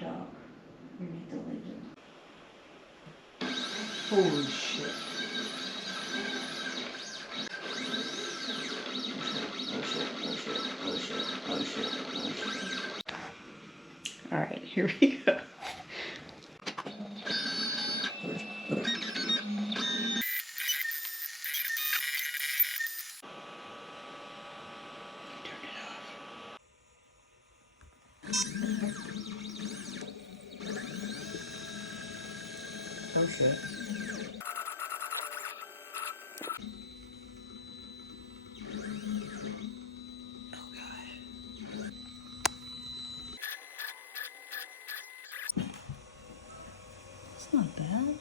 Dog. You need the laser. Holy shit. Oh shit. Alright, here we go. Oh shit. Oh god. It's not bad.